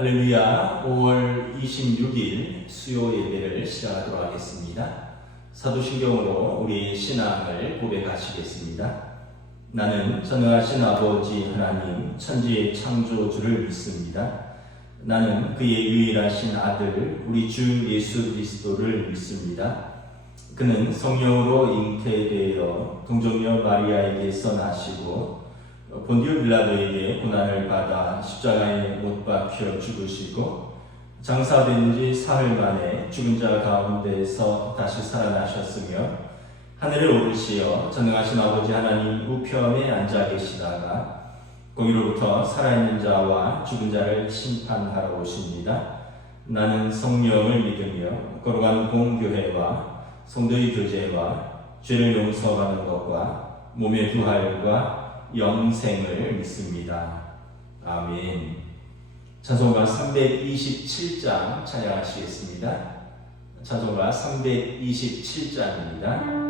할렐루야. 5월 26일 수요 예배를 시작하도록 하겠습니다. 사도신경으로 우리의 신앙을 고백하시겠습니다. 나는 전능하신 아버지 하나님 천지의 창조주를 믿습니다. 나는 그의 유일하신 아들 우리 주 예수 그리스도를 믿습니다. 그는 성령으로 잉태되어 동정녀 마리아에게서 나시고 본디오 빌라도에게 고난을 받아 십자가에 못 박혀 죽으시고 장사된 지 사흘 만에 죽은 자 가운데서 다시 살아나셨으며 하늘에 오르시어 전능하신 아버지 하나님 우편에 앉아 계시다가 거기로부터 살아있는 자와 죽은 자를 심판하러 오십니다. 나는 성령을 믿으며 거룩한 공교회와 성도의 교제와 죄를 용서받는 것과 몸의 부활과 영생을 믿습니다. 아멘. 찬송가 327장 찬양하시겠습니다. 찬송가 327장입니다.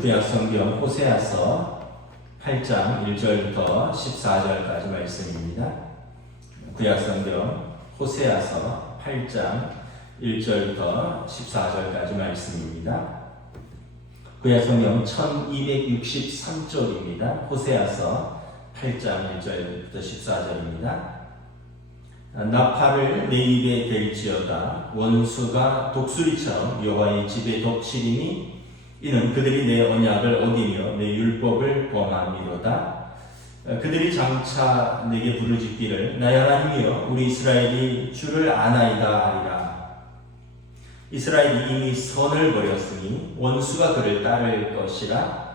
구약성경 호세아서 8장 1절부터 14절까지 말씀입니다. 구약성경 호세아서 8장 1절부터 14절까지 말씀입니다. 구약성경 1263쪽입니다. 호세아서 8장 1절부터 14절입니다. 나팔을 내 입에 댈지어다 원수가 독수리처럼 여호와의 집에 덮치리니 이는 그들이 내 언약을 어기며 내 율법을 범함이로다. 그들이 장차 내게 부르짖기를 나의 하나님이여 우리 이스라엘이 주를 아나이다 하리라. 이스라엘이 이미 선을 버렸으니 원수가 그를 따를 것이라.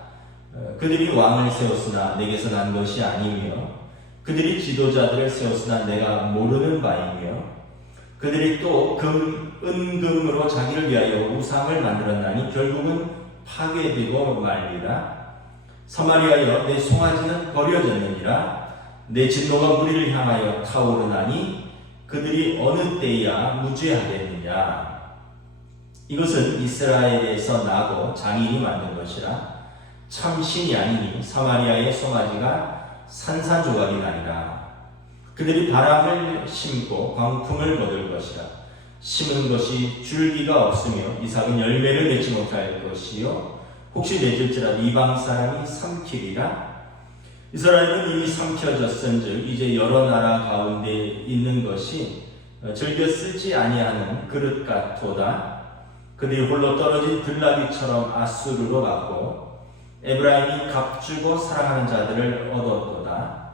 그들이 왕을 세웠으나 내게서 난 것이 아니며 그들이 지도자들을 세웠으나 내가 모르는 바이며 그들이 또 은금으로 자기를 위하여 우상을 만들었나니 결국은 파괴되고 말리라. 사마리아여 내 송아지는 버려졌느니라. 내 진노가 무리를 향하여 타오르나니 그들이 어느 때야 무죄하겠느냐. 이것은 이스라엘에서 나고 장인이 만든 것이라. 참 신이 아니니 사마리아의 송아지가 산산조각이 나리라. 그들이 바람을 심고 광풍을 거둘 것이라. 심은 것이 줄기가 없으며 이삭은 열매를 맺지 못할 것이요 혹시 맺을지라도 이방 사람이 삼키리라. 이스라엘은 이미 삼켜졌은즉 이제 여러 나라 가운데 있는 것이 즐겨 쓰지 아니하는 그릇 같도다. 그들이 홀로 떨어진 들나귀처럼 아수르로 갔고 에브라임이 값주고 사랑하는 자들을 얻었도다.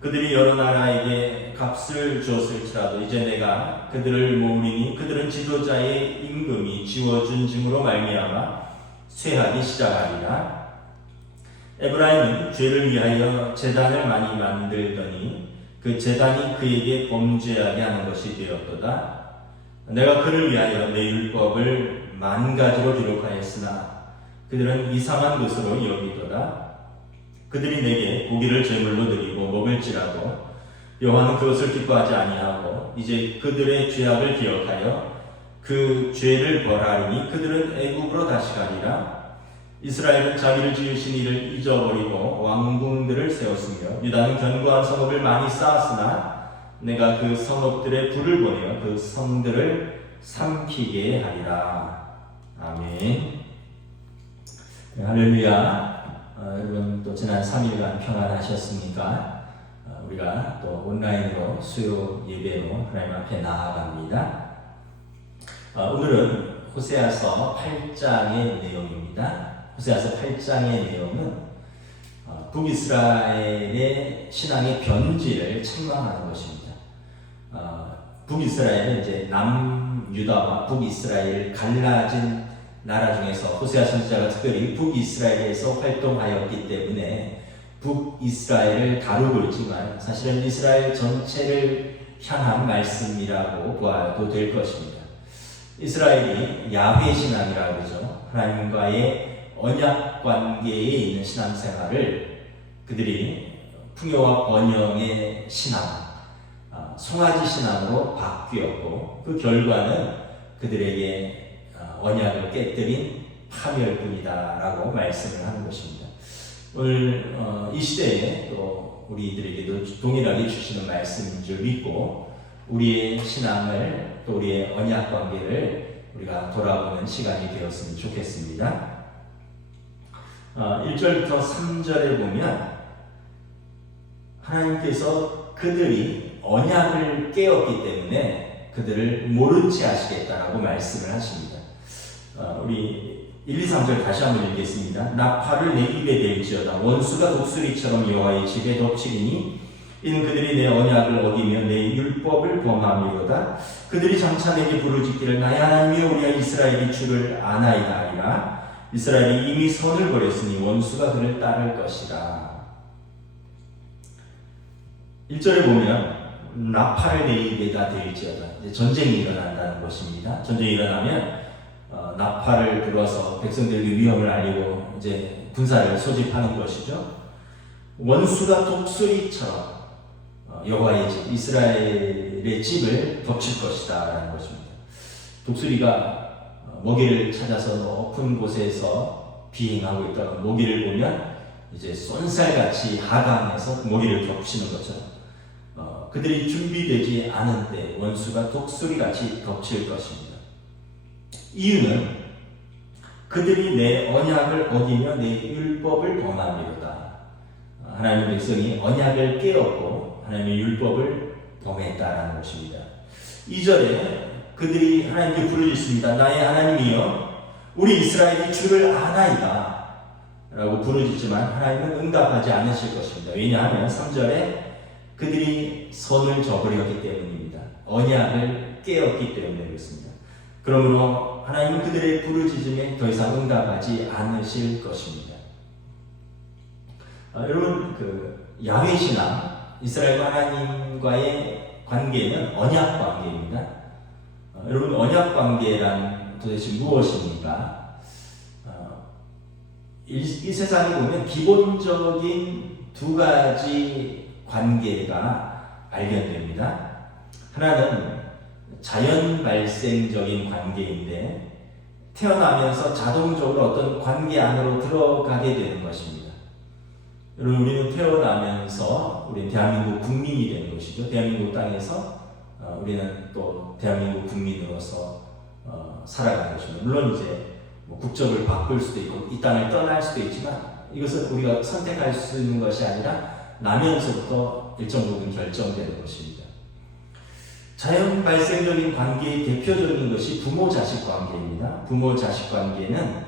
그들이 여러 나라에게 값을 주었을지라도 이제 내가 그들을 모으리니 그들은 지도자의 임금이 지워준 증으로 말미암아 쇠하기 시작하리라. 에브라임은 죄를 위하여 제단을 많이 만들더니 그 제단이 그에게 범죄하게 하는 것이 되었도다. 내가 그를 위하여 내 율법을 10,000가지로 기록하였으나 그들은 이상한 것으로 여기도다. 그들이 내게 고기를 제물로 드리고 먹을지라도 여호와는 그것을 기뻐하지 아니하고 이제 그들의 죄악을 기억하여 그 죄를 벌하리니 그들은 애굽으로 다시 가리라. 이스라엘은 자기를 지으신 이를 잊어버리고 왕궁들을 세웠으며 유다는 견고한 성읍을 많이 쌓았으나 내가 그 성읍들에 불을 보내어 그 성들을 삼키게 하리라. 아멘. 할렐루야. 여러분 또 지난 3일간 평안하셨습니까? 우리가 또 온라인으로 수요 예배로 하나님 앞에 나아갑니다. 오늘은 호세아서 8장의 내용입니다. 호세아서 8장의 내용은 북이스라엘의 신앙의 변질을 책망하는 것입니다. 북이스라엘은 이제 남유다와 북이스라엘 갈라진 나라 중에서 호세아 선지자가 특별히 북이스라엘에서 활동하였기 때문에 북이스라엘을 다루고 있지만 사실은 이스라엘 전체를 향한 말씀이라고 보아도 될 것입니다. 이스라엘이 야훼 신앙이라고 그러죠. 하나님과의 언약 관계에 있는 신앙생활을 그들이 풍요와 번영의 신앙, 송아지 신앙으로 바뀌었고 그 결과는 그들에게 언약을 깨뜨린 파멸뿐이다라고 말씀을 하는 것입니다. 오늘 이 시대에 또 우리들에게도 동일하게 주시는 말씀인 줄 믿고 우리의 신앙을 또 우리의 언약 관계를 우리가 돌아보는 시간이 되었으면 좋겠습니다. 1절부터 3절에 보면 하나님께서 그들이 언약을 깨었기 때문에 그들을 모른 채 하시겠다라고 말씀을 하십니다. 우리 1, 2, 3절 다시 한번 읽겠습니다. 나팔을 내 입에 댈지어다 원수가 독수리처럼 여호와의 집에 덮치리니 이는 그들이 내 언약을 어기며 내 율법을 범함이로다. 그들이 장차 내게 부르짖기를 나의 하나님이여 우리가 이스라엘이 주를 아나이다 하리라. 이스라엘이 이미 선을 버렸으니 원수가 그를 따를 것이라. 1절에 보면 나팔을 내 입에다 댈지어다. 전쟁이 일어난다는 것입니다. 전쟁이 일어나면 나팔을 불어서 백성들에게 위험을 알리고 이제 군사를 소집하는 것이죠. 원수가 독수리처럼 여호와의 집, 이스라엘의 집을 덮칠 것이다 라는 것입니다. 독수리가 먹이를 찾아서 높은 곳에서 비행하고 있다가 먹이를 보면 이제 쏜살같이 하강해서 먹이를 덮치는 것처럼 그들이 준비되지 않은데 원수가 독수리같이 덮칠 것입니다. 이유는 그들이 내 언약을 어기며 내 율법을 범함이로다. 하나님의 백성이 언약을 깨었고 하나님의 율법을 범했다라는 것입니다. 2절에 그들이 하나님께 부르짖습니다. 나의 하나님이여 우리 이스라엘이 주를 아나이다 라고 부르짖지만 하나님은 응답하지 않으실 것입니다. 왜냐하면 3절에 그들이 선을 저버렸기 때문입니다. 언약을 깨었기 때문에 그렇습니다. 그러므로 하나님은 그들의 부르짖음에 더 이상 응답하지 않으실 것입니다. 여러분, 야훼 신앙, 이스라엘과 하나님과의 관계는 언약 관계입니다. 여러분, 언약 관계란 도대체 무엇입니까? 이 세상에 보면 기본적인 두 가지 관계가 발견됩니다. 하나는 자연 발생적인 관계인데 태어나면서 자동적으로 어떤 관계 안으로 들어가게 되는 것입니다. 여러분, 우리는 태어나면서 우리는 대한민국 국민이 되는 것이죠. 대한민국 땅에서 우리는 또 대한민국 국민으로서 살아가는 것입니다. 물론 이제 국적을 바꿀 수도 있고 이 땅을 떠날 수도 있지만 이것은 우리가 선택할 수 있는 것이 아니라 나면서부터 일정 부분 결정되는 것입니다. 자연 발생적인 관계의 대표적인 것이 부모-자식 관계입니다. 부모-자식 관계는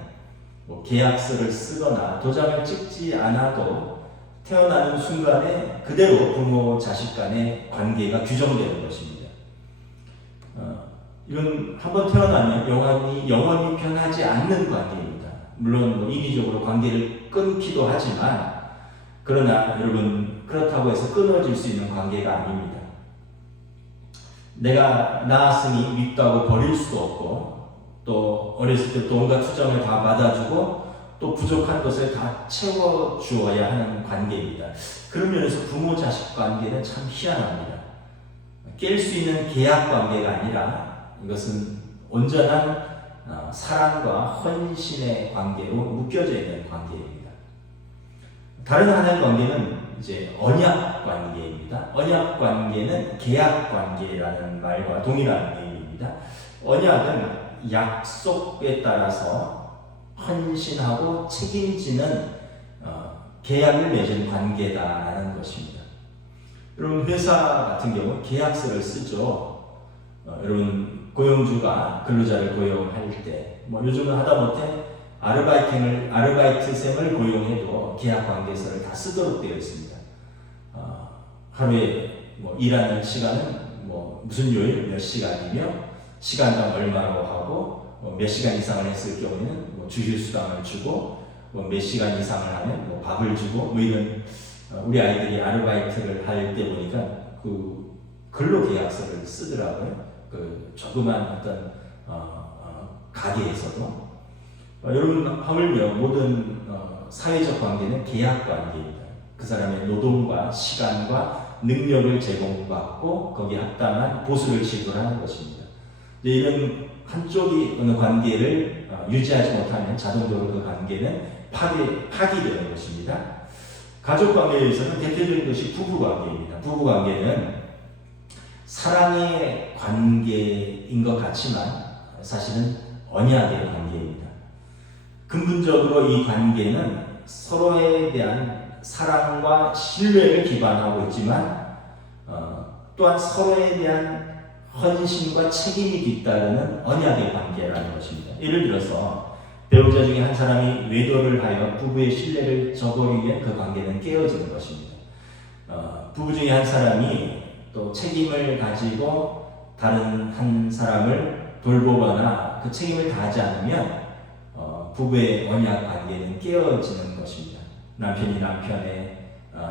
계약서를 쓰거나 도장을 찍지 않아도 태어나는 순간에 그대로 부모-자식 간의 관계가 규정되는 것입니다. 이건 한번 태어나면 영원히 변하지 않는 관계입니다. 물론 인위적으로 관계를 끊기도 하지만 그러나 여러분, 그렇다고 해서 끊어질 수 있는 관계가 아닙니다. 내가 낳았으니 밉다고 버릴 수도 없고 또 어렸을 때부터 온갖 투정을 다 받아주고 또 부족한 것을 다 채워주어야 하는 관계입니다. 그런 면에서 부모-자식 관계는 참 희한합니다. 깰 수 있는 계약 관계가 아니라 이것은 온전한 사랑과 헌신의 관계로 묶여져 있는 관계입니다. 다른 하나의 관계는 이제 언약 관계입니다. 언약 관계는 계약 관계라는 말과 동일한 의미입니다. 언약은 약속에 따라서 헌신하고 책임지는 계약을 맺은 관계다라는 것입니다. 여러분, 회사 같은 경우 계약서를 쓰죠. 여러분, 고용주가 근로자를 고용할 때, 요즘은 하다못해 아르바이트생을 고용해도 계약 관계서를 다 쓰도록 되어 있습니다. 하루에 일하는 시간은 무슨 요일 몇 시간이며 시간당 얼마로 하고 몇 시간 이상을 했을 경우에는 주휴수당을 주고 몇 시간 이상을 하면 밥을 주고 이런 우리 아이들이 아르바이트를 할 때 보니까 그 근로계약서를 쓰더라고요. 그 조그만 어떤 가게에서도 여러분, 하물며 모든 사회적 관계는 계약 관계입니다. 그 사람의 노동과 시간과 능력을 제공받고 거기에 합당한 보수를 지불하는 것입니다. 이런 한쪽이 어느 관계를 유지하지 못하면 자동적으로 그 관계는 파기되는 것입니다. 가족 관계에서는 대표적인 것이 부부 관계입니다. 부부 관계는 사랑의 관계인 것 같지만 사실은 언약의 관계입니다. 근본적으로 이 관계는 서로에 대한 사랑과 신뢰를 기반하고 있지만 또한 서로에 대한 헌신과 책임이 뒤따르는 언약의 관계라는 것입니다. 예를 들어서 배우자 중에 한 사람이 외도를 하여 부부의 신뢰를 저버리면 그 관계는 깨어지는 것입니다. 부부 중에 한 사람이 또 책임을 가지고 다른 한 사람을 돌보거나 그 책임을 다하지 않으면 부부의 언약 관계는 깨어지는 것입니다. 남편이 남편의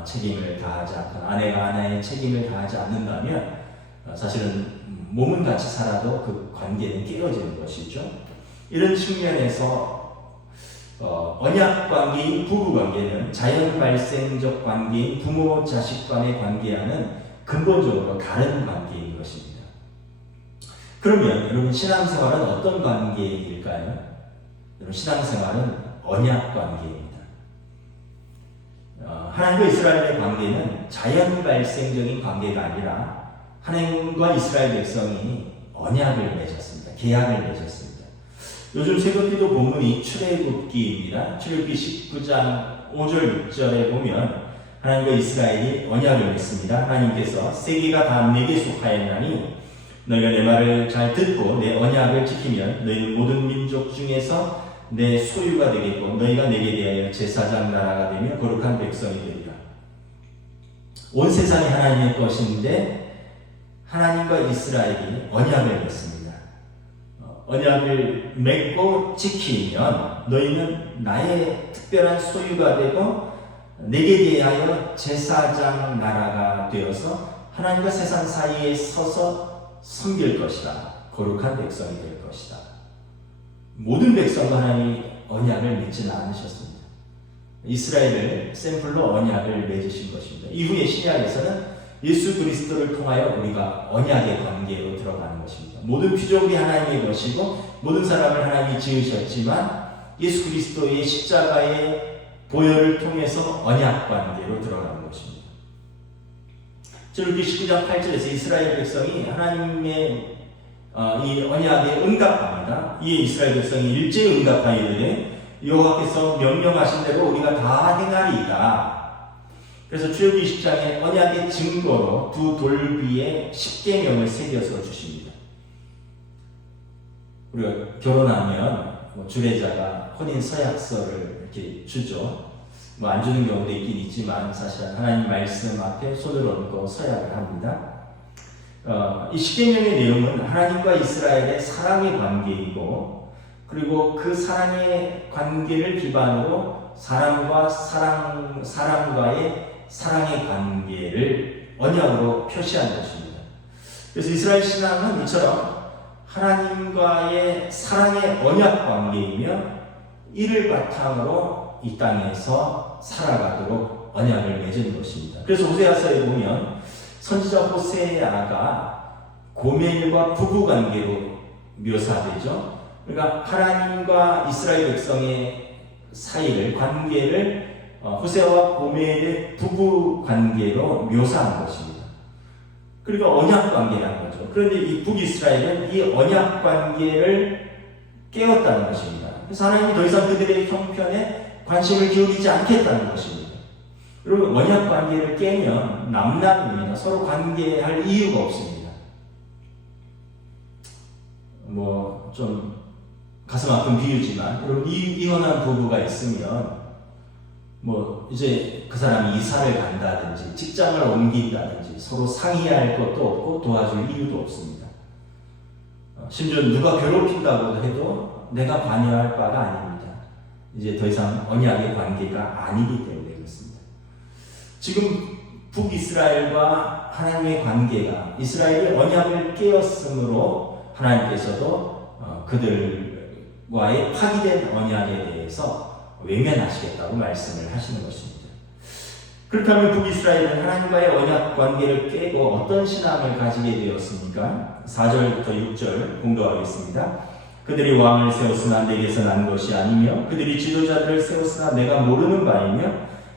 책임을 다하지 않거나 아내가 아내의 책임을 다하지 않는다면 사실은 몸은 같이 살아도 그 관계는 깨어지는 것이죠. 이런 측면에서 언약 관계인 부부 관계는 자연 발생적 관계인 부모 자식 간의 관계와는 근본적으로 다른 관계인 것입니다. 그러면 여러분, 신앙생활은 어떤 관계일까요? 여러분, 신앙생활은 언약 관계입니다. 하나님과 이스라엘의 관계는 자연 발생적인 관계가 아니라 하나님과 이스라엘 백성이 언약을 맺었습니다. 계약을 맺었습니다. 요즘 새벽기도 본문이 출애굽기입니다. 출애굽기 19장 5절 6절에 보면 하나님과 이스라엘이 언약을 맺습니다. 하나님께서 세계가 다 내게 속하였나니 너희가 내 말을 잘 듣고 내 언약을 지키면 너희는 모든 민족 중에서 내 소유가 되겠고 너희가 내게 대하여 제사장 나라가 되며 거룩한 백성이 되리라. 온 세상이 하나님의 것인데 하나님과 이스라엘이 언약을 맺습니다. 언약을 맺고 지키면 너희는 나의 특별한 소유가 되고 내게 대하여 제사장 나라가 되어서 하나님과 세상 사이에 서서 섬길 것이다. 거룩한 백성이 될 것이다. 모든 백성과 하나님이 언약을 맺지는 않으셨습니다. 이스라엘을 샘플로 언약을 맺으신 것입니다. 이후에 신약에서는 예수 그리스도를 통하여 우리가 언약의 관계로 들어가는 것입니다. 모든 피조물이 하나님의 것이고 모든 사람을 하나님이 지으셨지만 예수 그리스도의 십자가의 보혈을 통해서 언약 관계로 들어가는 것입니다. 출애굽기 19장 8절에서 이스라엘 백성이 하나님의 이 언약에 응답합니다. 이에 이스라엘 백성이 일제히 응답하이르되 여호와께서 명령하신 대로 우리가 다 행하리이다. 그래서 출애굽기 20장에 언약의 증거로 두 돌비에 십계명을 새겨서 주십니다. 우리가 결혼하면 주례자가 혼인 서약서를 이렇게 주죠. 안 주는 경우도 있긴 있지만 사실 하나님 말씀 앞에 손을 얹고 서약을 합니다. 이 십계명의 내용은 하나님과 이스라엘의 사랑의 관계이고 그리고 그 사랑의 관계를 기반으로 사람과의 사랑의 관계를 언약으로 표시한 것입니다. 그래서 이스라엘 신앙은 이처럼 하나님과의 사랑의 언약 관계이며 이를 바탕으로 이 땅에서 살아가도록 언약을 맺은 것입니다. 그래서 호세아서에 보면 선지자 호세아가 고멜과 부부관계로 묘사되죠. 그러니까 하나님과 이스라엘 백성의 사이를 관계를 호세아와 고멜의 부부관계로 묘사한 것입니다. 그러니까 언약관계라는 거죠. 그런데 이 북이스라엘은 이 언약관계를 깨웠다는 것입니다. 그래서 하나님이 더 이상 그들의 형편에 관심을 기울이지 않겠다는 것입니다. 여러분, 언약관계를 깨면 남남입니다. 서로 관계할 이유가 없습니다. 좀 가슴 아픈 비유지만 여러분, 이혼한 부부가 있으면 이제 그 사람이 이사를 간다든지 직장을 옮긴다든지 서로 상의할 것도 없고 도와줄 이유도 없습니다. 심지어 누가 괴롭힌다고 해도 내가 관여할 바가 아닙니다. 이제 더 이상 언약의 관계가 아니기 때문에 그렇습니다. 지금 북이스라엘과 하나님의 관계가 이스라엘이 언약을 깨었으므로 하나님께서도 그들과의 파기된 언약에 대해서 외면하시겠다고 말씀을 하시는 것입니다. 그렇다면 북이스라엘은 하나님과의 언약 관계를 깨고 어떤 신앙을 가지게 되었습니까? 4절부터 6절 공부하겠습니다. 그들이 왕을 세웠으나 내게서 난 것이 아니며 그들이 지도자들을 세웠으나 내가 모르는 바이며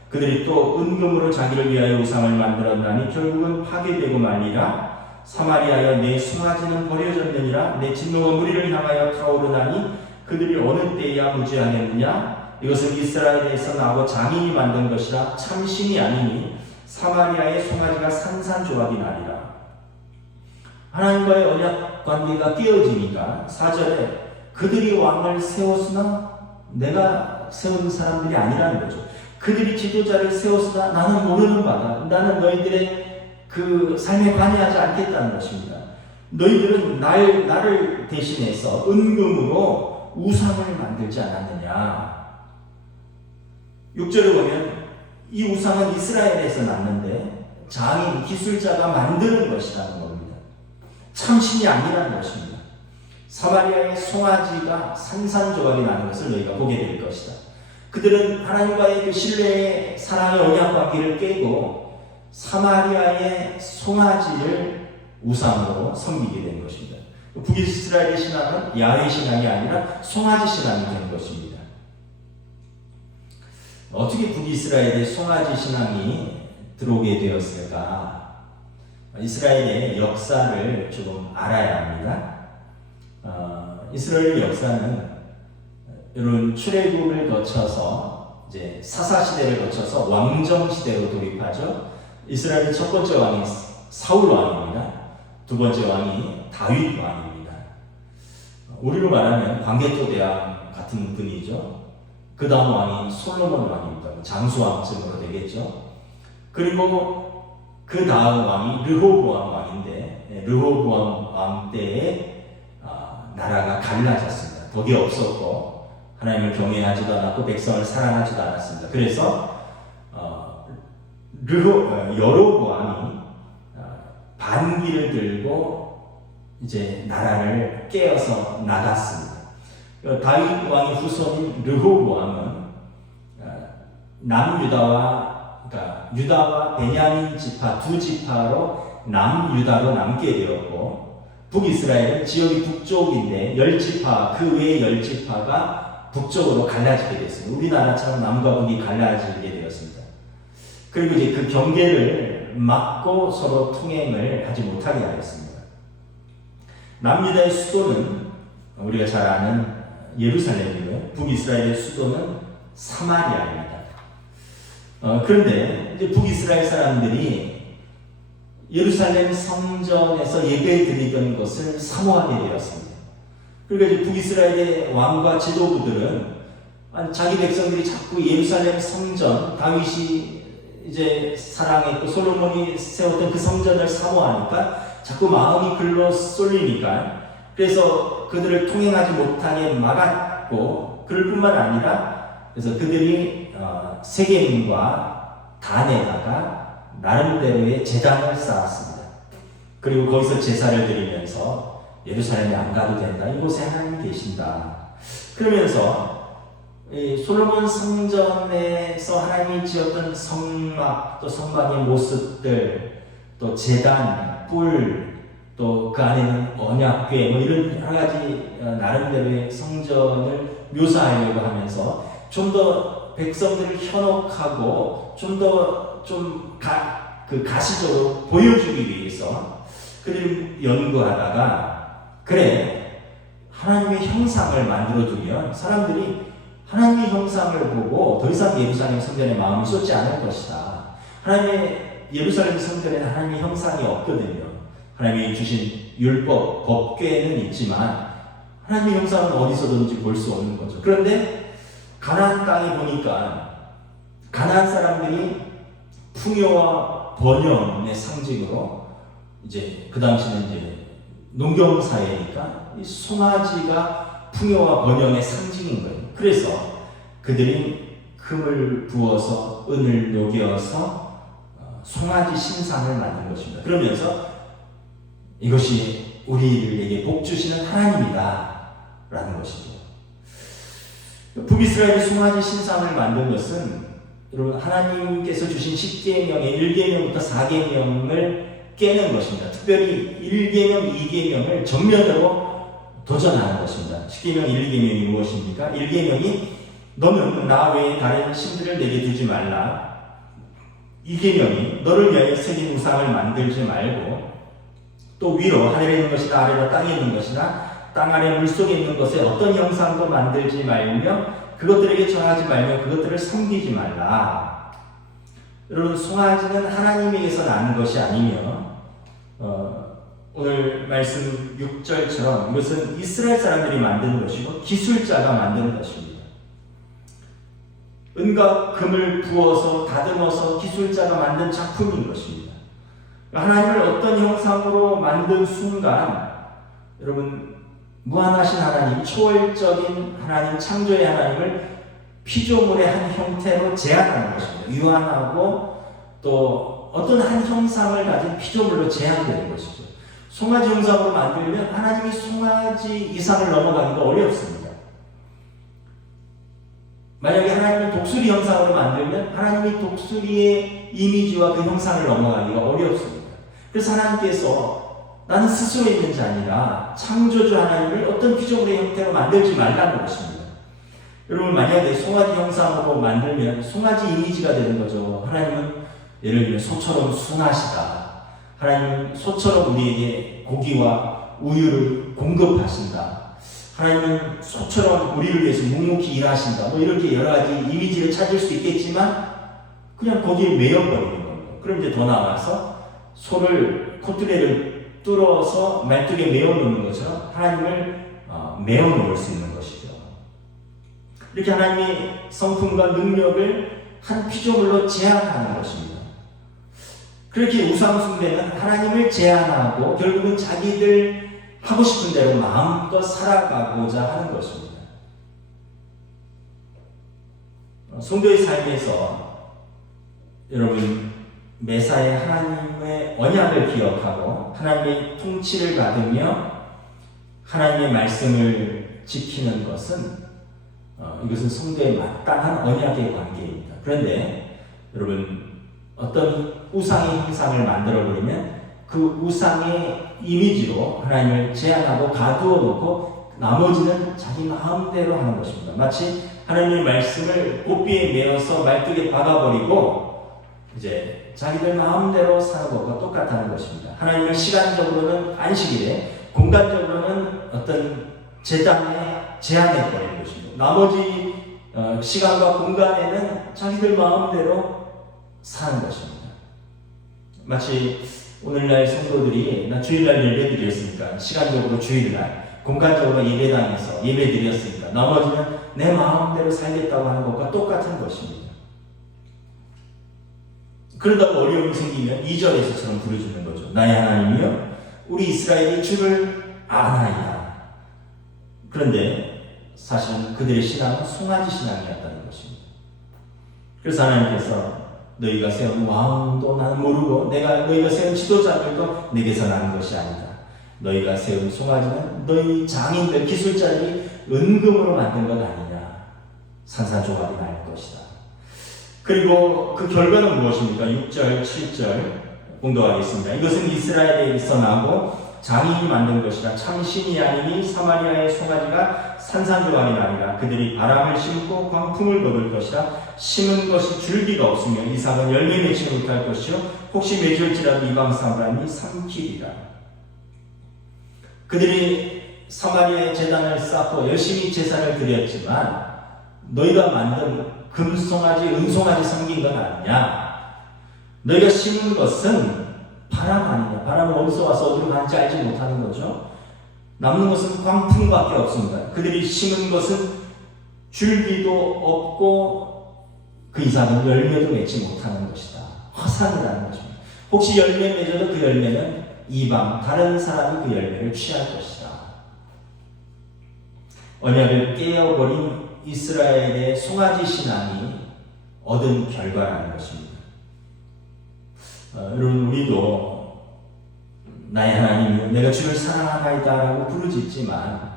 그들이 또 은금으로 자기를 위하여 우상을 만들었나니 결국은 파괴되고 말리라. 사마리아여 내 숭아지는 버려졌느니라. 내 진노가 무리를 향하여 타오르나니 그들이 어느 때에야 무지하겠느냐. 이것은 이스라엘에서 나고 장인이 만든 것이라 참신이 아니니 사마리아의 송아지가 산산조각이 나리라. 하나님과의 언약 관계가 깨어지니까 4절에 그들이 왕을 세웠으나 내가 세운 사람들이 아니라는 거죠. 그들이 지도자를 세웠으나 나는 모르는 바다. 나는 너희들의 그 삶에 관여하지 않겠다는 것입니다. 너희들은 나를 대신해서 은금으로 우상을 만들지 않았느냐. 6절을 보면 이 우상은 이스라엘에서 났는데 장인, 기술자가 만드는 것이라는 겁니다. 참신이 아니라는 것입니다. 사마리아의 송아지가 산산조각이 나는 것을 너희가 보게 될 것이다. 그들은 하나님과의 그 신뢰의 사랑의 언약 관계를 깨고 사마리아의 송아지를 우상으로 섬기게 된 것입니다. 북이스라엘의 신앙은 야훼 신앙이 아니라 송아지 신앙이 된 것입니다. 어떻게 북이스라엘의 송아지 신앙이 들어오게 되었을까? 이스라엘의 역사를 조금 알아야 합니다. 이스라엘의 역사는 이런 출애굽을 거쳐서 이제 사사 시대를 거쳐서 왕정 시대로 돌입하죠. 이스라엘의 첫 번째 왕이 사울 왕입니다. 두 번째 왕이 다윗 왕입니다. 우리로 말하면 광개토 대왕 같은 분이죠. 그 다음 왕이 솔로몬 왕입니다. 장수왕쯤으로 되겠죠. 그리고 그 다음 왕이 르호보암 왕인데, 르호보암 왕 때에 나라가 갈라졌습니다. 덕이 없었고 하나님을 경외하지도 않았고 백성을 사랑하지도 않았습니다. 그래서 여로보암이 반기를 들고 이제 나라를 깨어서 나갔습니다. 다윗 왕의 후손인 르호보암은 그러니까 유다와 베냐민 지파 두 지파로 남유다로 남게 되었고, 북이스라엘은 지역이 북쪽인데 10지파, 그 외의 10지파가 북쪽으로 갈라지게 됐습니다. 우리나라처럼 남과 북이 갈라지게 되었습니다. 그리고 이제 그 경계를 막고 서로 통행을 하지 못하게 하였습니다. 남유다의 수도는 우리가 잘 아는 예루살렘이고요. 북이스라엘의 수도는 사마리아입니다. 그런데 이제 북이스라엘 사람들이 예루살렘 성전에서 예배 드리던 것을 사모하게 되었습니다. 그러니까 이제 북이스라엘의 왕과 지도부들은 자기 백성들이 자꾸 예루살렘 성전, 다윗이 이제 사랑했고 솔로몬이 세웠던 그 성전을 사모하니까 자꾸 마음이 글로 쏠리니까, 그래서 그들을 통행하지 못하게 막았고, 그럴 뿐만 아니라 그래서 그들이 세겜과 단에다가 나름대로의 제단을 쌓았습니다. 그리고 거기서 제사를 드리면서 예루살렘에 안 가도 된다, 이곳에 하나님이 계신다 그러면서 솔로몬 성전에서 하나님이 지었던 성막, 또 성막의 모습들, 또 제단, 뿔, 또 그 안에는 언약궤, 뭐 이런 여러 가지 나름대로의 성전을 묘사하려고 하면서 좀 더 백성들을 현혹하고 좀 더 그 가시적으로 보여주기 위해서 그들이 연구하다가, 그래, 하나님의 형상을 만들어두면 사람들이 하나님의 형상을 보고 더 이상 예루살렘 성전에 마음을 쏟지 않을 것이다. 하나님의 예루살렘 성전에는 하나님의 형상이 없거든요. 하나님이 주신 율법, 법궤는 있지만 하나님의 형상은 어디서든지 볼 수 없는 거죠. 그런데 가나안 땅에 보니까 가나안 사람들이 풍요와 번영의 상징으로, 이제 그 당시는 이제 농경 사회니까 이 송아지가 풍요와 번영의 상징인 거예요. 그래서 그들이 금을 부어서 은을 녹여서 송아지 신상을 만든 것입니다. 그러면서 이것이 우리에게 복 주시는 하나님이다 라는 것이죠. 북이스라엘이 송아지 신상을 만든 것은 여러분 하나님께서 주신 10계명의 1계명부터 4계명을 깨는 것입니다. 특별히 1계명, 2계명을 정면으로 도전하는 것입니다. 10계명, 1계명이 무엇입니까? 1계명이 너는 나 외에 다른 신들을 내게 두지 말라. 2계명이 너를 위하여 새긴 우상을 만들지 말고, 또 위로 하늘에 있는 것이나 아래로 땅에 있는 것이나 땅 아래 물속에 있는 것에 어떤 형상도 만들지 말며 그것들에게 절하지 말며 그것들을 섬기지 말라. 여러분, 송아지는 하나님에게서 나는 것이 아니며 오늘 말씀 6절처럼 이것은 이스라엘 사람들이 만든 것이고 기술자가 만든 것입니다. 은과 금을 부어서 다듬어서 기술자가 만든 작품인 것입니다. 하나님을 어떤 형상으로 만든 순간, 여러분, 무한하신 하나님, 초월적인 하나님, 창조의 하나님을 피조물의 한 형태로 제한하는 것입니다. 유한하고 또 어떤 한 형상을 가진 피조물로 제한되는 것이죠. 송아지 형상으로 만들면 하나님이 송아지 이상을 넘어가기가 어렵습니다. 만약에 하나님을 독수리 형상으로 만들면 하나님이 독수리의 이미지와 그 형상을 넘어가기가 어렵습니다. 그래서 하나님께서 나는 스스로 있는 자 아니라 창조주 하나님을 어떤 피조물의 형태로 만들지 말라는 것입니다. 여러분, 만약에 송아지 형상으로 만들면 송아지 이미지가 되는 거죠. 하나님은 예를 들면 소처럼 순하시다. 하나님은 소처럼 우리에게 고기와 우유를 공급하신다. 하나님은 소처럼 우리를 위해서 묵묵히 일하신다. 뭐 이렇게 여러 가지 이미지를 찾을 수 있겠지만 그냥 거기에 매여버리는 겁니다. 그럼 이제 더 나아가서 소를 콧뚜레를 뚫어서 말뚝에 메어놓는 것처럼 하나님을 메어놓을 수 있는 것이죠. 이렇게 하나님의 성품과 능력을 한 피조물로 제한하는 것입니다. 그렇게 우상 숭배는 하나님을 제한하고 결국은 자기들 하고 싶은 대로 마음껏 살아가고자 하는 것입니다. 성도의 삶에서 여러분 매사에 하나님의 언약을 기억하고 하나님의 통치를 받으며 하나님의 말씀을 지키는 것은 이것은 성도의 마땅한 언약의 관계입니다. 그런데 여러분 어떤 우상의 형상을 만들어버리면 그 우상의 이미지로 하나님을 제한하고 가두어 놓고 나머지는 자기 마음대로 하는 것입니다. 마치 하나님의 말씀을 고삐에 메어서 말뚝에 박아버리고 이제 자기들 마음대로 사는 것과 똑같다는 것입니다. 하나님은 시간적으로는 안식일에, 공간적으로는 어떤 제단에 제한해버리는 것입니다. 나머지 시간과 공간에는 자기들 마음대로 사는 것입니다. 마치 오늘날 성도들이 나 주일날 예배 드렸으니까 시간적으로 주일날, 공간적으로 예배당에서 예배 드렸으니까 나머지는 내 마음대로 살겠다고 하는 것과 똑같은 것입니다. 그러다가 어려움이 생기면 2절에서처럼 부르짖는 거죠. 나의 하나님이여 우리 이스라엘이 주를 아나이다. 그런데 사실은 그들의 신앙은 송아지 신앙이었다는 것입니다. 그래서 하나님께서 너희가 세운 왕도 나는 모르고 너희가 세운 지도자들도 내게서 나는 것이 아니다. 너희가 세운 송아지는 너희 장인들 기술자들이 은금으로 만든 것 아니냐. 산산조각이 날 것이다. 그리고 그 결과는 무엇입니까? 6절, 7절 공독하겠습니다. 이것은 이스라엘에서 나고 장인이 만든 것이라 참신이 아니니 사마리아의 송아지가 산산조각이 나니라. 그들이 바람을 심고 광풍을 거둘 것이라. 심은 것이 줄기가 없으며 이삭은 열매 맺지 못할 것이요 혹시 맺을지라도 이방 사람이 삼키리라. 그들이 사마리아의 제단을 쌓고 열심히 제사를 드렸지만 너희가 만든 금송아지, 은송아지 섬긴 건 아니냐. 너희가 심은 것은 바람 아니냐. 바람은 어디서 와서 어디로 가는지 알지 못하는 거죠. 남는 것은 광풍밖에 없습니다. 그들이 심은 것은 줄기도 없고 그 이상은 열매도 맺지 못하는 것이다. 화산이라는 것입니다. 혹시 열매 맺어도 그 열매는 이방, 다른 사람이 그 열매를 취할 것이다. 언약을 깨어버린 이스라엘의 송아지 신앙이 얻은 결과라는 것입니다. 여러분 우리도 나의 하나님 내가 주를 사랑하나이다 라고 부르짖지만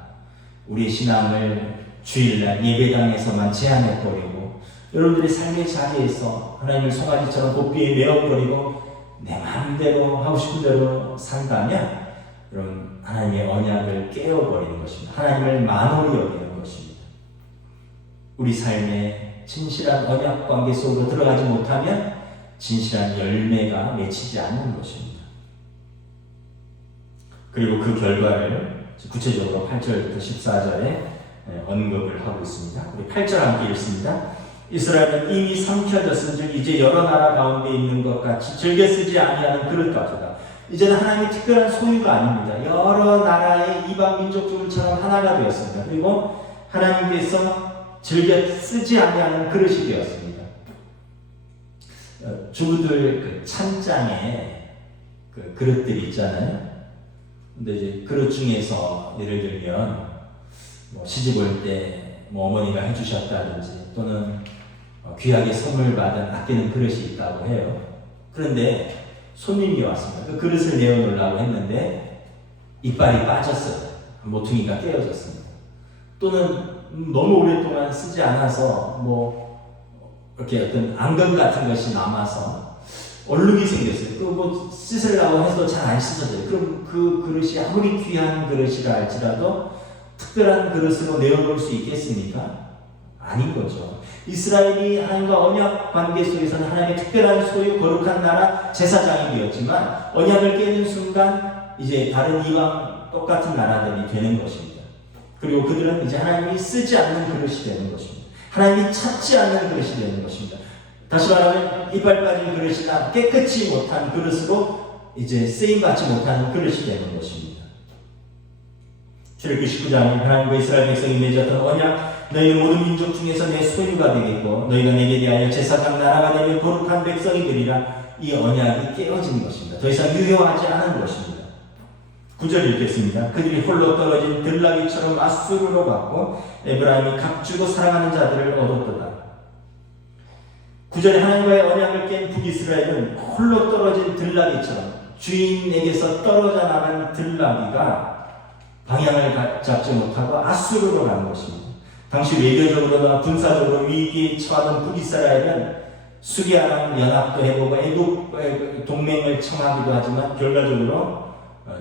우리의 신앙을 주일날 예배당에서만 제한해버리고 여러분들의 삶의 자리에서 하나님을 송아지처럼 고삐에 메어버리고 내 마음대로 하고 싶은 대로 산다면 여러분 하나님의 언약을 깨어버리는 것입니다. 하나님을 만홀히 여기는 것입니다. 우리 삶에 진실한 언약 관계 속으로 들어가지 못하면 진실한 열매가 맺히지 않는 것입니다. 그리고 그 결과를 구체적으로 8절부터 14절에 언급을 하고 있습니다. 우리 8절 함께 읽습니다. 이스라엘은 이미 삼켜졌은즉 이제 여러 나라 가운데 있는 것 같이 즐겨 쓰지 아니하는 그릇 같도다. 이제는 하나님의 특별한 소유가 아닙니다. 여러 나라의 이방 민족들처럼 하나가 되었습니다. 그리고 하나님께서 즐겨 쓰지 아니하는 그릇이 되었습니다. 주부들 그 찬장에 그 그릇들이 있잖아요. 근데 이제 그릇 중에서 예를 들면 뭐 시집 올 때 뭐 어머니가 해주셨다든지 또는 귀하게 선물 받은 아끼는 그릇이 있다고 해요. 그런데 손님이 왔습니다. 그 그릇을 내어놓으려고 했는데 이빨이 빠졌어요. 모퉁이가 깨어졌습니다. 또는 너무 오랫동안 쓰지 않아서 뭐 이렇게 어떤 앙금 같은 것이 남아서 얼룩이 생겼어요. 뭐 씻으려고 해도 잘 안 씻어져요. 그럼 그 그릇이 아무리 귀한 그릇이라 할지라도 특별한 그릇으로 내어놓을 수 있겠습니까? 아닌 거죠. 이스라엘이 하나님과 언약 관계 속에서는 하나님의 특별한 소유, 거룩한 나라, 제사장이 되었지만 언약을 깨는 순간 이제 다른 이방 똑같은 나라들이 되는 것입니다. 그리고 그들은 이제 하나님이 쓰지 않는 그릇이 되는 것입니다. 하나님이 찾지 않는 그릇이 되는 것입니다. 다시 말하면 이빨 빠진 그릇이나 깨끗이 못한 그릇으로 이제 쓰임받지 못하는 그릇이 되는 것입니다. 출애굽기 19장에 하나님과 이스라엘 백성이 맺었던 언약 너희는 모든 민족 중에서 내 소유가 되겠고 너희가 내게 대하여 제사장 나라가 되며 거룩한 백성이 되리라. 이 언약이 깨어진 것입니다. 더 이상 유효하지 않은 것입니다. 9절 읽겠습니다. 그들이 홀로 떨어진 들나귀처럼 아수르로 갔고 에브라임이 값주고 사랑하는 자들을 얻었도다. 9절에 하나님과의 언약을 깬 북이스라엘은 홀로 떨어진 들나귀처럼 주인에게서 떨어져 나간 들나귀가 방향을 잡지 못하고 아수르로 가는 것입니다. 당시 외교적으로나 군사적으로 위기에 처하던 북이스라엘은 수리아랑 연합도 해보고 애국 동맹을 청하기도 하지만 결과적으로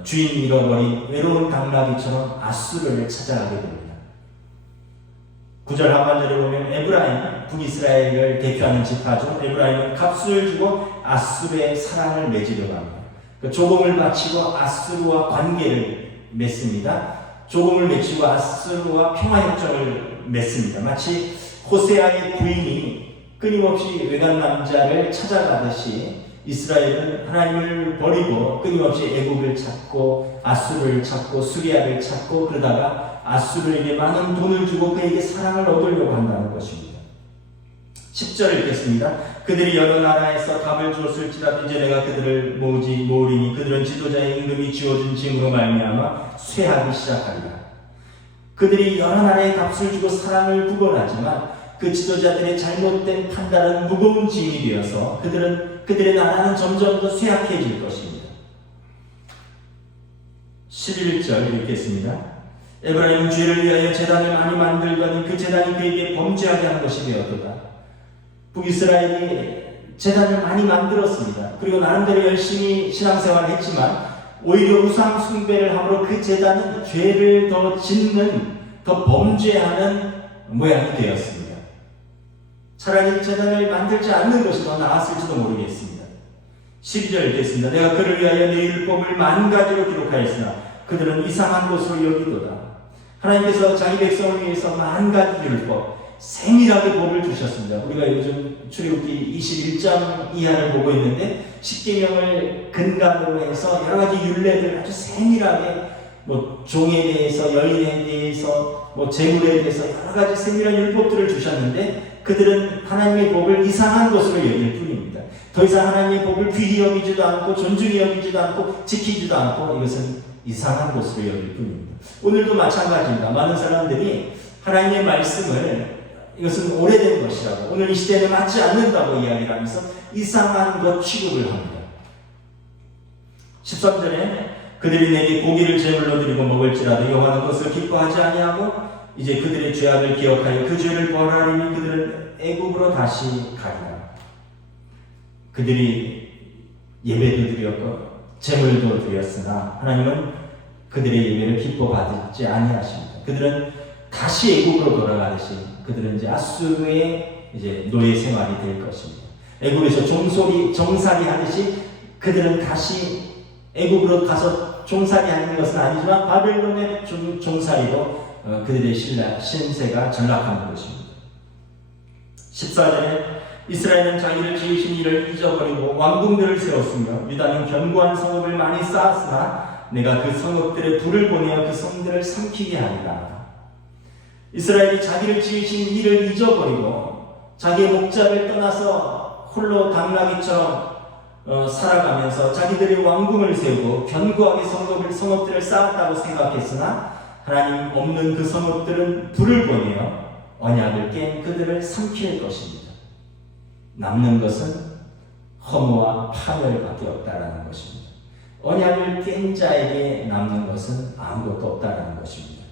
주인 잃어버린 외로운 당나귀처럼 아수르를 찾아가게 됩니다. 9절 하반절에 보면 에브라임, 북이스라엘을 대표하는 지파죠. 에브라임은 값을 주고 아수르의 사랑을 맺으려고 합니다. 조공을 바치고 아수르와 관계를 맺습니다. 조공을 맺히고 아수르와 평화협정을 맺습니다. 마치 호세아의 부인이 끊임없이 외간 남자를 찾아가듯이 이스라엘은 하나님을 버리고 끊임없이 애국을 찾고 아수르를 찾고 수리아를 찾고 그러다가 아수르에게 많은 돈을 주고 그에게 사랑을 얻으려고 한다는 것입니다. 10절 읽겠습니다. 그들이 여러 나라에서 값을 주었을지라도 이제 내가 그들을 모으리니 그들은 지도자의 임금이 지어준 짐으로 말미암아 쇠하기 시작하리라. 그들이 여러 나라의 값을 주고 사랑을 구걸하지만 그 지도자들의 잘못된 판단은 무거운 짐이 되어서 그들의 나라는 점점 더 쇠약해질 것입니다. 11절 읽겠습니다. 에브라임은 죄를 위하여 제단을 많이 만들더니 그 제단이 그에게 범죄하게 하는 것이 되었도다. 북이스라엘이 제단을 많이 만들었습니다. 그리고 나름대로 열심히 신앙생활을 했지만 오히려 우상 숭배를 함으로 그 제단은 죄를 더 짓는, 더 범죄하는 모양이 되었습니다. 차라리 제단을 만들지 않는 것이 더 나았을지도 모르겠습니다. 12절 읽겠습니다. 내가 그를 위하여 내 율법을 만 가지로 기록하였으나 그들은 이상한 것으로 여기도다. 하나님께서 자기 백성을 위해서 만 가지 율법, 세밀하게 법을 주셨습니다. 우리가 요즘 출애굽기 21장 이하를 보고 있는데 십계명을 근간으로 해서 여러 가지 율례들 아주 세밀하게 종에 대해서, 여인에 대해서, 재물에 대해서 여러 가지 세밀한 율법들을 주셨는데 그들은 하나님의 법을 이상한 것으로 여길 뿐입니다. 더 이상 하나님의 법을 귀히 여기지도 않고 존중히 여기지도 않고 지키지도 않고 이것은 이상한 것으로 여길 뿐입니다. 오늘도 마찬가지입니다. 많은 사람들이 하나님의 말씀을 이것은 오래된 것이라고, 오늘 이 시대에 맞지 않는다고 이야기를 하면서 이상한 것 취급을 합니다. 13절에 그들이 내게 고기를 제물로 드리고 먹을지라도 여호와는 그것을 기뻐하지 아니하고 이제 그들의 죄악을 기억하여 그 죄를 벌하리니 그들은 애국으로 다시 가리라. 그들이 예배도 드렸고 제물도 드렸으나 하나님은 그들의 예배를 기뻐 받지 아니하십니다. 그들은 다시 애국으로 돌아가듯이 그들은 이제 아수르의 이제 노예 생활이 될 것입니다. 애국에서 종살이 하듯이 그들은 다시 애국으로 가서 종살이 하는 것은 아니지만 바벨론의 종살이로 그들의 신세가 전락하는 것입니다. 14절에 이스라엘은 자기를 지으신 이를 잊어버리고 왕궁들을 세웠으며 유다는 견고한 성읍을 많이 쌓았으나 내가 그 성읍들에 불을 보내어 그 성들을 삼키게 하리라. 이스라엘이 자기를 지으신 이를 잊어버리고 자기의 목자를 떠나서 홀로 당나귀처럼 살아가면서 자기들의 왕궁을 세우고 견고하게 성읍들을 쌓았다고 생각했으나 하나님 없는 그 성읍들은 불을 보내어 언약을 깬 그들을 삼킬 것입니다. 남는 것은 허무와 파멸밖에 없다라는 것입니다. 언약을 깬 자에게 남는 것은 아무것도 없다라는 것입니다.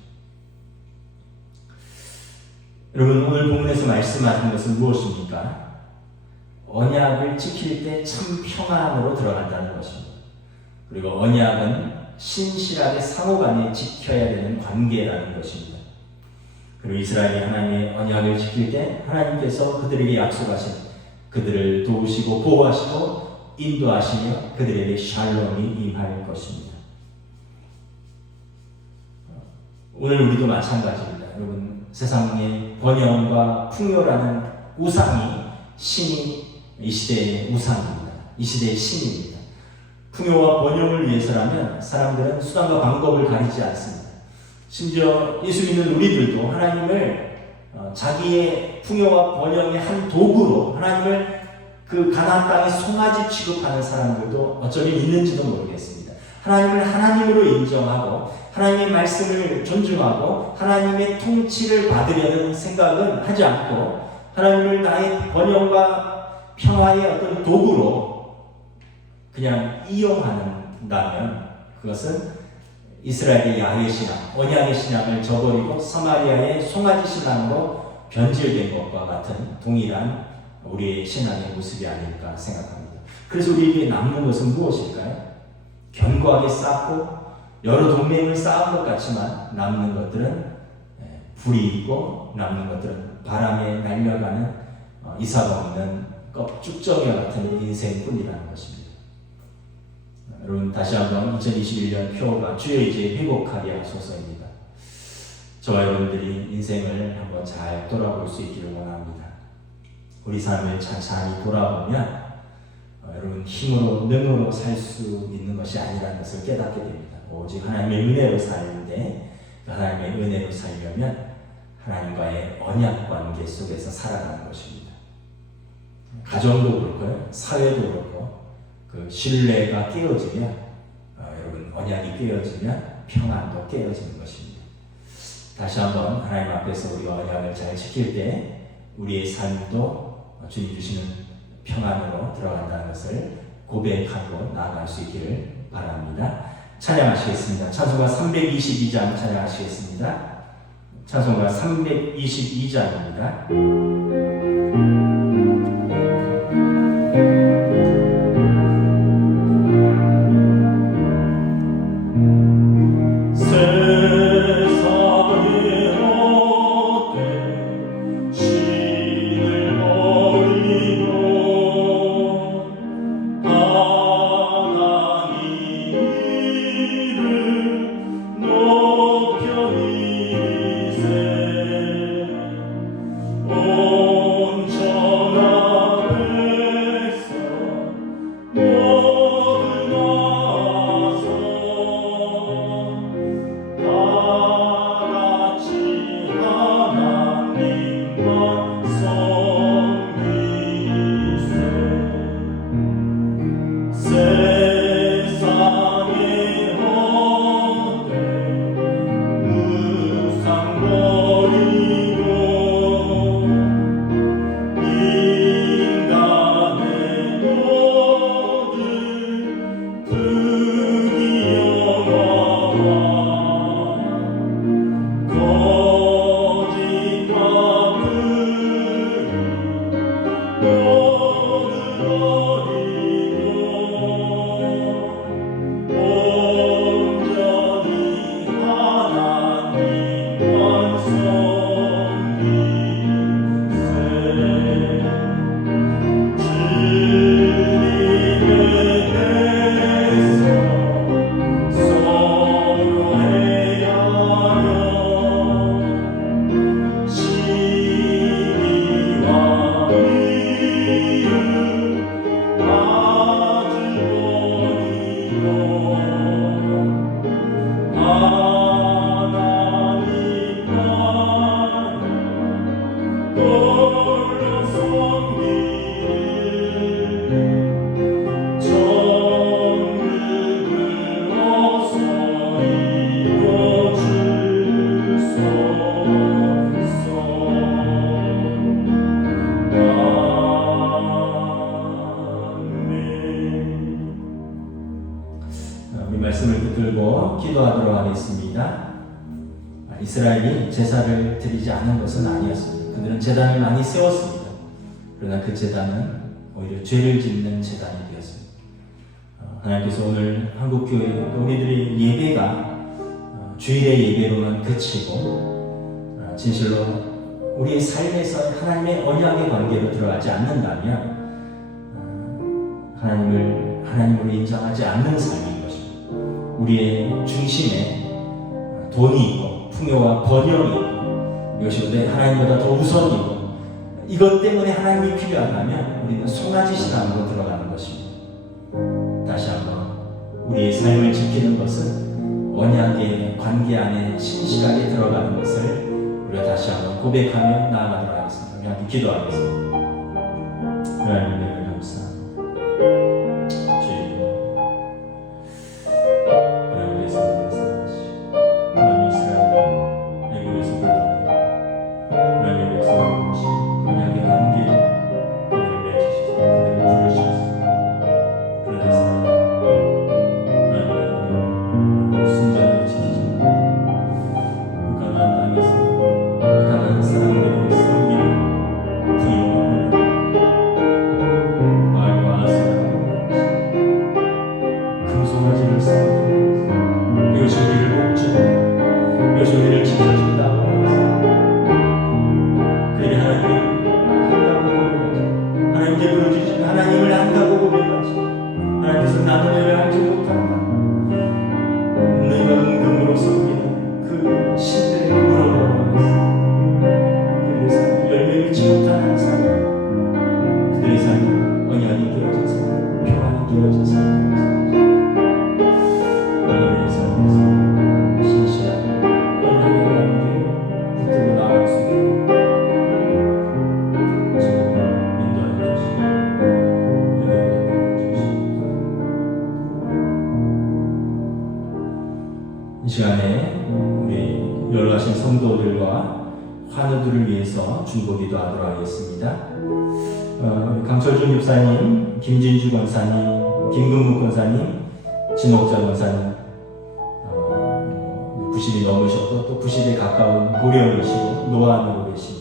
여러분, 오늘 본문에서 말씀하신 것은 무엇입니까? 언약을 지킬 때 참 평안으로 들어간다는 것입니다. 그리고 언약은 신실하게 상호간에 지켜야 되는 관계라는 것입니다. 그리고 이스라엘이 하나님의 언약을 지킬 때 하나님께서 그들에게 약속하신 그들을 도우시고 보호하시고 인도하시며 그들에게 샬롬이 임할 것입니다. 오늘 우리도 마찬가지입니다. 여러분, 세상의 번영과 풍요라는 우상이 신이 이 시대의 우상입니다. 이 시대의 신입니다. 풍요와 번영을 위해서라면 사람들은 수단과 방법을 가리지 않습니다. 심지어 예수 믿는 우리들도 하나님을 자기의 풍요와 번영의 한 도구로 하나님을 그 가나안 땅의 송아지 취급하는 사람들도 어쩌면 있는지도 모르겠습니다. 하나님을 하나님으로 인정하고 하나님의 말씀을 존중하고 하나님의 통치를 받으려는 생각은 하지 않고 하나님을 나의 번영과 평화의 어떤 도구로 그냥 이용한다면 그것은 이스라엘의 야훼 신앙, 언약의 신앙을 저버리고 사마리아의 송아지 신앙으로 변질된 것과 같은 동일한 우리의 신앙의 모습이 아닐까 생각합니다. 그래서 우리에게 남는 것은 무엇일까요? 견고하게 쌓고 여러 동맹을 쌓은 것 같지만 남는 것들은 불이 있고 남는 것들은 바람에 날려가는 이삭 없는 쭉정이와 같은 인생뿐이라는 것입니다. 여러분 다시 한번 2021년 표어가 주여 이제 회복하게 하소서입니다. 저와 여러분들이 인생을 한번 잘 돌아볼 수 있기를 원합니다. 우리 삶을 찬찬히 돌아보면 여러분 힘으로 능으로 살 수 있는 것이 아니라는 것을 깨닫게 됩니다. 오직 하나님의 은혜로 사는데 하나님의 은혜로 살려면 하나님과의 언약 관계 속에서 살아가는 것입니다. 가정도 그렇고요, 사회도 그렇고 그 신뢰가 깨어지면 여러분 언약이 깨어지면 평안도 깨어지는 것입니다. 다시 한번 하나님 앞에서 우리 언약을 잘 지킬 때 우리의 삶도 주님 주시는 평안으로 들어간다는 것을 고백하고 나아갈 수 있기를 바랍니다. 찬양하시겠습니다. 찬송가 322장 찬양하시겠습니다. 찬송가 322장입니다. 기도하도록 하겠습니다. 이스라엘이 제사를 드리지 않은 것은 아니었습니다. 그들은 제단을 많이 세웠습니다. 그러나 그 제단은 오히려 죄를 짓는 제단이 되었습니다. 하나님께서 오늘 한국교회 우리들의 예배가 주일의 예배로만 그치고 진실로 우리의 삶에서 하나님의 언약의 관계로 들어가지 않는다면 하나님으로 인정하지 않는 삶인 것입니다. 우리의 중심에 돈이 있고 풍요와 번영이 있고 이것이 하나님보다 더 우선이고 이것 때문에 하나님이 필요하다면 우리는 송아지 신앙으로 들어가는 것입니다. 다시 한번 우리의 삶을 지키는 것은 언약의 관계 안에 신실하게 들어가는 것을 우리가 다시 한번 고백하며 나아가도록 하겠습니다. 우리 함께 기도하겠습니다. 하나님 은혜를 감사합니다. 주님, 하나님께서 역사하시고 하나님 이스라엘 애굽에서 불러내 하나님의 백성을 언약의 관계에 그들을 맺으시고 그들을 부르셨습니다. 그러나 하나님의 순전하게 지키시고 가나안 땅에서 가난한 사람들에게 섬기는 부인과 말과 아세라 금송아지를 쌓고 이것이 우리를 복주고 이것이 우리를 지켜준다고 그들이 하나님을 안다고 고백하지 하나님께 부르짖으신 하나님을 안다고 고백하지 하나님께서 나는 너희를 알지 못한다 너희가 은금으로 섬기는 그 신들에게 물어보라 그들의 삶이 열매 맺지 못한 한 삶 그들의 삶이 언약이 끼어진 삶 평안이 끼어진 삶 하나님의 삶에서 신실한 언약의 가운데 붙들고 나아갈 수 있도록 주님 인도하여 주시고 은혜를 주시고 이 시간에 우리 연락하신 성도들과 환우들을 위해서 중보기도 하도록 하겠습니다. 강철준 집사님, 김진주 권사님, 김근묵 권사님, 진옥자 권사님 90이 넘으셔도 또 90에 가까운 고령이시고 노안으로 계신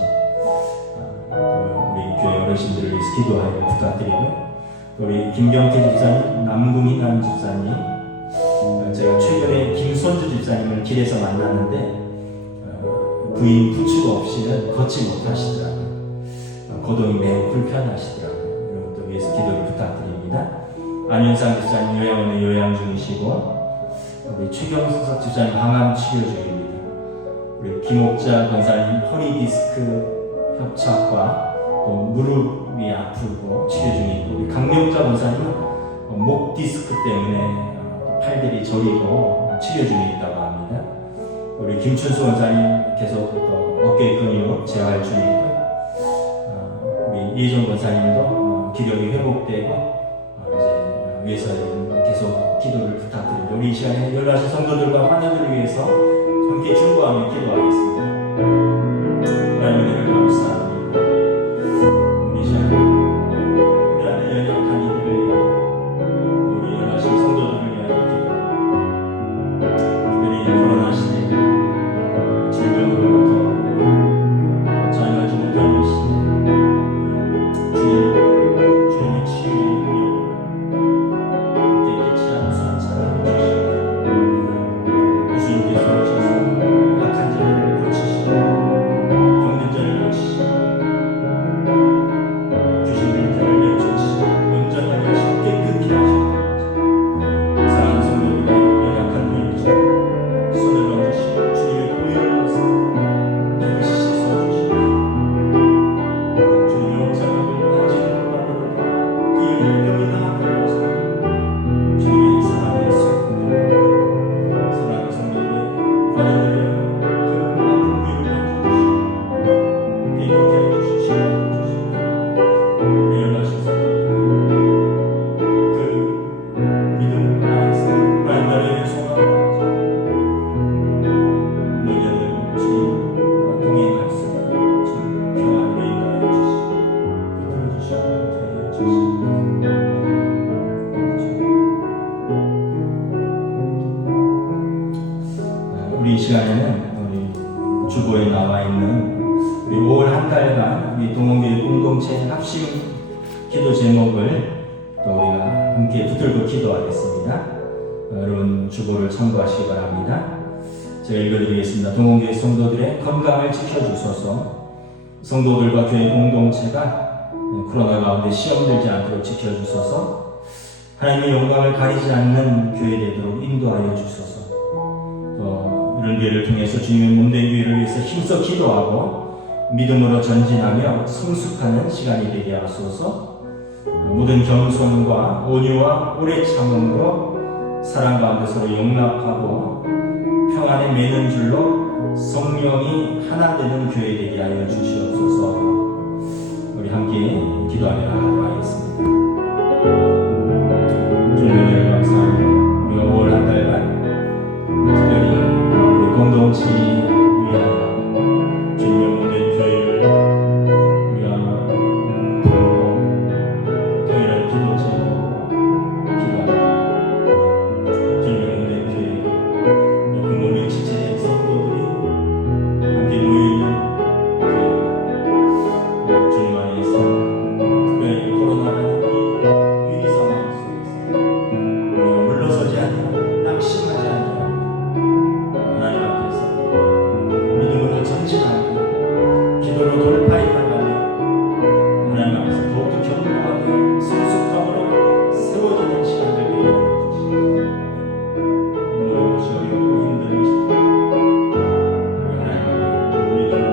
우리 교회 어르신들을 위해서 기도하여 부탁드리고 우리 김경태 집사님, 남궁희남 집사님 제가 최근에 김선주 집사님을 길에서 만났는데 부인 부추 없이는 걷지 못하시더라고요. 거동이 매우 불편하시더라고요. 여러분들 위해서 기도를 부탁드립니다. 안윤상 집사님 요양원에 요양 중이시고 우리 최경석 집사님 항암 치료 중입니다. 우리 김옥자 권사님 허리 디스크 협착과 또 무릎이 아프고 치료 중이고 우리 강명자 권사님은 목 디스크 때문에 팔들이 저리고 치료 중에 있다고 합니다. 우리 김춘수 원사님 계속 어깨 근육 재활 중이고요. 우리 이혜정 원사님도 기력이 회복되고 이제 위해서 계속 기도를 부탁드립니다. 우리 이 시간에 연락하신 성도들과 환우들을 위해서 함께 중보하며 기도하겠습니다. 하나님 은혜를 감사합니다. 우리 이 시간에 우리 안에 연약한 이들을 위하여 우리 연락하신 성도들을 위하여 특별히 코로나 시대 질병으로부터 자유하지 못하는 시대 주님의 치유의 능력 깨끗이 하는 수환차를 주시고 예수님께서 오셔서 약한 자를 고치시고 병든 자를 고치시고 귀신 들린 자를 내쫓으시고 온전하게 하시고 깨끗게 하시고 사랑하는 성도들의 연약한 분들 손을 얹으시고 주님의 보혈을 넣어서 깨끗이 씻어주시고 주님의 영상을 한지를 받으로다 그 영의 병이 나아가게 하시고 주님의 사랑의 성도들 사랑하는 성도들의 환우들의 그 아픈 부위를 만져주시고 깨끗게 해주시고 우리 연락하신 성도들 그 믿음 안에서 날마다 소망을 너희들 주님과 동행할 수 있도록 주님 평안으로 인도하여 주시고 붙들어 주시고 우리 이 시간에는 우리 주보에 나와 있는 우리 5월 한 달간 우리 동원교회 공동체 합심 기도 제목을 또 우리가 함께 붙들고 기도하겠습니다. 여러분 주보를 참고하시기 바랍니다. 제가 읽어드리겠습니다. 동원교회 성도들의 건강을 지켜주소서. 성도들과 교회 공동체가 코로나 가운데 시험 들지 않도록 지켜주소서. 하나님의 영광을 가리지 않는 교회 되도록 인도하여 주소서. 또 이런 교회를 통해서 주님의 몸된 교회를 위해서 힘써 기도하고 믿음으로 전진하며 성숙하는 시간이 되게 하소서. 모든 겸손과 온유와 오래 참음으로 사랑 가운데 서로 용납하고 평안에 매는 줄로 성령이 하나 되는 교회 되게 하여 주시옵소서. 우리 함께 기도하며 하도록 하겠습니다. 주님을 감사합니다. 우리가 5월 한 달간 특별히 우리 공동체 위하여 주님의 몸된 교회를 우리가 풀고 동일한 기도 제목으로 기도합니다. 주님의 몸된 교회, 그 몸의 지체된 성도들이 함께 모여있는 주님 안에서 특별히 코로나라는 이 위기 상황 속에서 우리가 물러서지 않고 낙심하지 않고 하나님 앞에서 믿음으로 전진하고 기도로 돌파해 나가며 하나님 앞에서 더욱더 견고하게 성숙함으로 세워지는 시간들 되게 해주시옵소서. 모든 것이 어렵고 힘든 것이 우리 하나님 앞에 믿음으로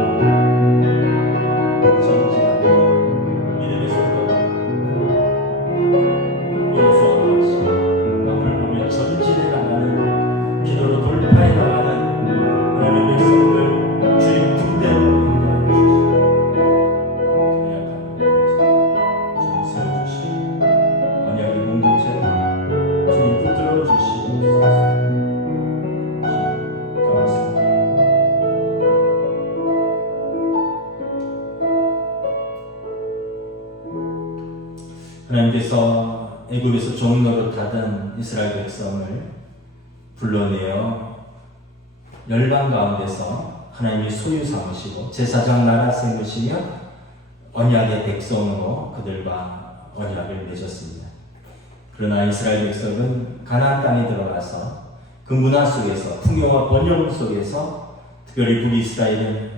전진하고 믿음의 속도로 여호수아와 같이 앞을 보며 전진해 나가는 기도로 돌파해 나가는 하나님의 백성들 주의 뜻대로 인도해 주시고 주님 세워주시고 언약의 공동체로 주님 붙들어 주시옵소서. 고맙습니다. 하나님께서 애굽에서 종노릇하던 이스라엘 백성을 불러내어 열방 가운데서 하나님이 소유 삼으시고 제사장 나라 세우시며 언약의 백성으로 그들과 언약을 맺었습니다. 그러나 이스라엘 백성은 가나안 땅에 들어가서 그 문화 속에서 풍요와 번영 속에서 특별히 북이스라엘은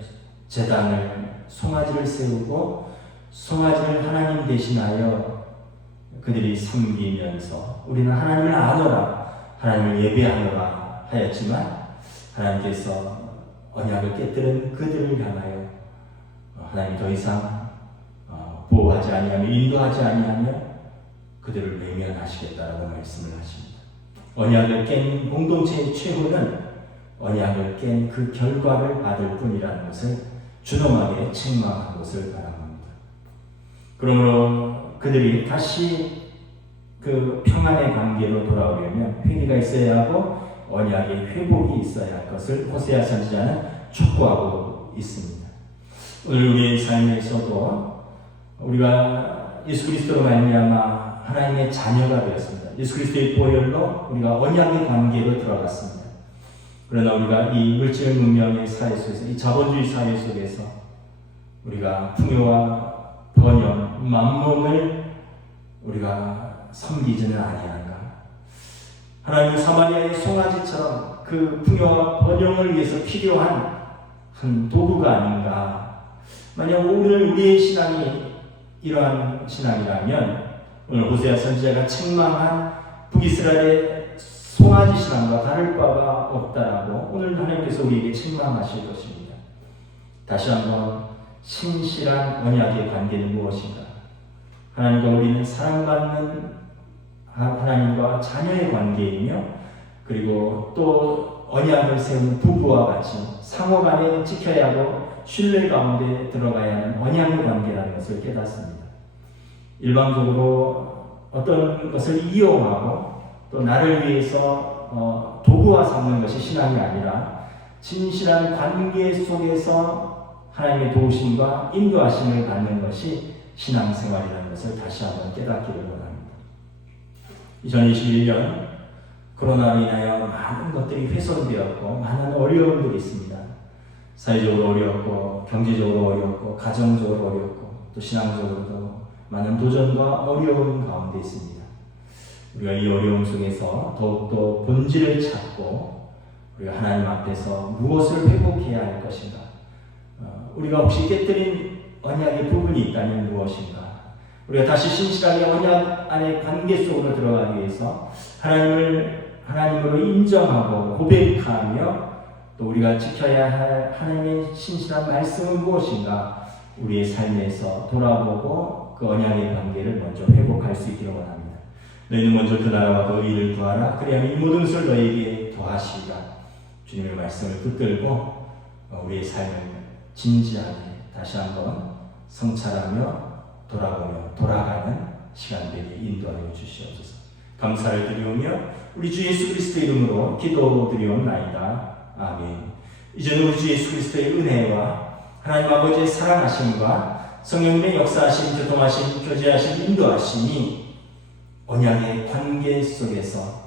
제단을 송아지를 세우고 송아지를 하나님 대신하여 그들이 섬기면서 우리는 하나님을 아노라, 하나님을 예배하노라 하였지만 하나님께서 언약을 깨뜨린 그들을 향하여 하나님 더 이상 보호하지 아니하며 인도하지 아니하며 그들을 외면하시겠다라고 말씀을 하십니다. 언약을 깬 공동체의 최후는 언약을 깬 그 결과를 받을 뿐이라는 것을 준엄하게 책망한 것을 바랍니다. 그러므로 그들이 다시 그 평안의 관계로 돌아오려면 회개가 있어야 하고 언약의 회복이 있어야 할 것을 호세아 선지자는 촉구하고 있습니다. 오늘 우리의 삶에서도 우리가 예수 그리스도로 말미암아 하나님의 자녀가 되었습니다. 예수 그리스도의 보혈로 우리가 언약의 관계로 들어갔습니다. 그러나 우리가 이 물질 문명의 사회 속에서, 이 자본주의 사회 속에서 우리가 풍요와 번영, 만몬을 우리가 섬기지는 아니한가? 하나님은 사마리아의 송아지처럼 그 풍요와 번영을 위해서 필요한 한 도구가 아닌가? 만약 오늘 우리의 신앙이 이러한 신앙이라면 오늘 호세아 선지자가 책망한 북이스라엘의 송아지 신앙과 다를 바가 없다라고 오늘 하나님께서 우리에게 책망하실 것입니다. 다시 한번 신실한 언약의 관계는 무엇인가? 하나님과 우리는 사랑받는 하나님과 자녀의 관계이며 그리고 또 언약을 세운 부부와 같이 상호간에 지켜야 하고 신뢰 가운데 들어가야 하는 언약의 관계라는 것을 깨닫습니다. 일방적으로 어떤 것을 이용하고 또 나를 위해서 도구화 삼는 것이 신앙이 아니라 진실한 관계 속에서 하나님의 도우심과 인도하심을 받는 것이 신앙생활이라는 것을 다시 한번 깨닫기를 원합니다. 2021년 코로나로 인하여 많은 것들이 훼손되었고 많은 어려움들이 있습니다. 사회적으로 어려웠고 경제적으로 어려웠고 가정적으로 어려웠고 또 신앙적으로도 많은 도전과 어려움 가운데 있습니다. 우리가 이 어려움 속에서 더욱더 본질을 찾고 우리가 하나님 앞에서 무엇을 회복해야 할 것인가? 우리가 혹시 깨뜨린 언약의 부분이 있다면 무엇인가? 우리가 다시 신실하게 언약 안의 관계 속으로 들어가기 위해서 하나님으로 인정하고 고백하며 또 우리가 지켜야 할 하나님의 신실한 말씀은 무엇인가? 우리의 삶에서 돌아보고 그 언약의 관계를 먼저 회복할 수 있기를 원합니다. 너희는 먼저 그 나라와 그 의를 구하라. 그리하면 이 모든 것을 너희에게 더하시리라. 주님의 말씀을 붙들고 우리의 삶을 진지하게 다시 한번 성찰하며 돌아가는 시간 되게 인도하여 주시옵소서. 감사를 드리오며 우리 주 예수 그리스도의 이름으로 기도드리옵나이다. 아멘. 이제는 우리 주 예수 그리스도의 은혜와 하나님 아버지의 사랑하심과 성령님의 역사하심, 교통하심, 교제하심, 인도하심이 언약의 관계 속에서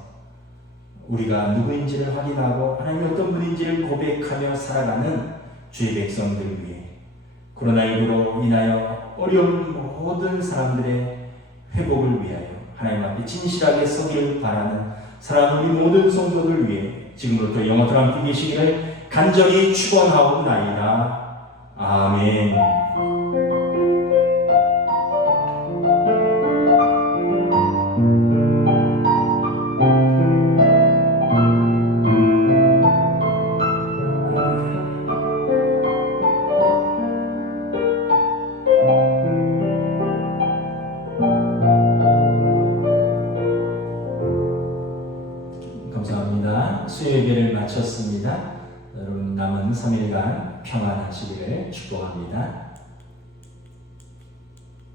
우리가 누구인지를 확인하고 하나님이 어떤 분인지를 고백하며 살아가는 주의 백성들 위해 코로나19로 인하여 어려운 모든 사람들의 회복을 위하여 하나님 앞에 진실하게 서기를 바라는 사랑하는 우리 모든 성도들 위해 지금부터 영원토록 함께 계시기를 간절히 축원하옵나이다. 아멘. 감사합니다. 수요예배를 마쳤습니다. 여러분 남은 3일간 평안하시기를 축복합니다.